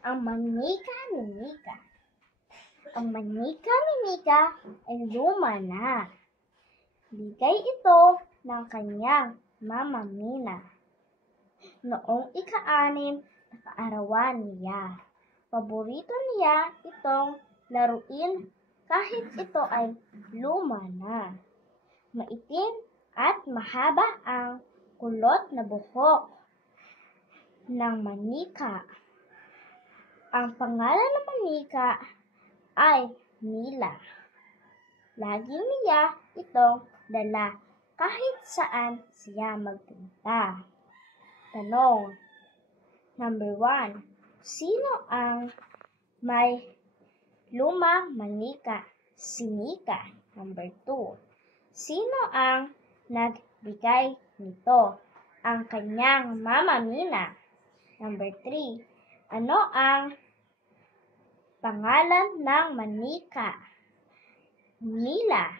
Ang manika ni Mika. Ang manika ni Mika ay luma na. Bigay ito ng kanyang mama Mina noong ika-6 na kaarawan niya. Paborito niya itong laruin kahit ito ay luma na. Maitim at mahaba ang kulot na buhok ng manika. Ang pangalan ng manika ay Mila. Lagi niya itong dala kahit saan siya magpunta. Tanong. Number 1. Sino ang may lumang manika? Si Mika. Number 2. Sino ang nagbigay nito? Ang kanyang mama Mina. Number 3. Ano ang pangalan ng manika? Mila.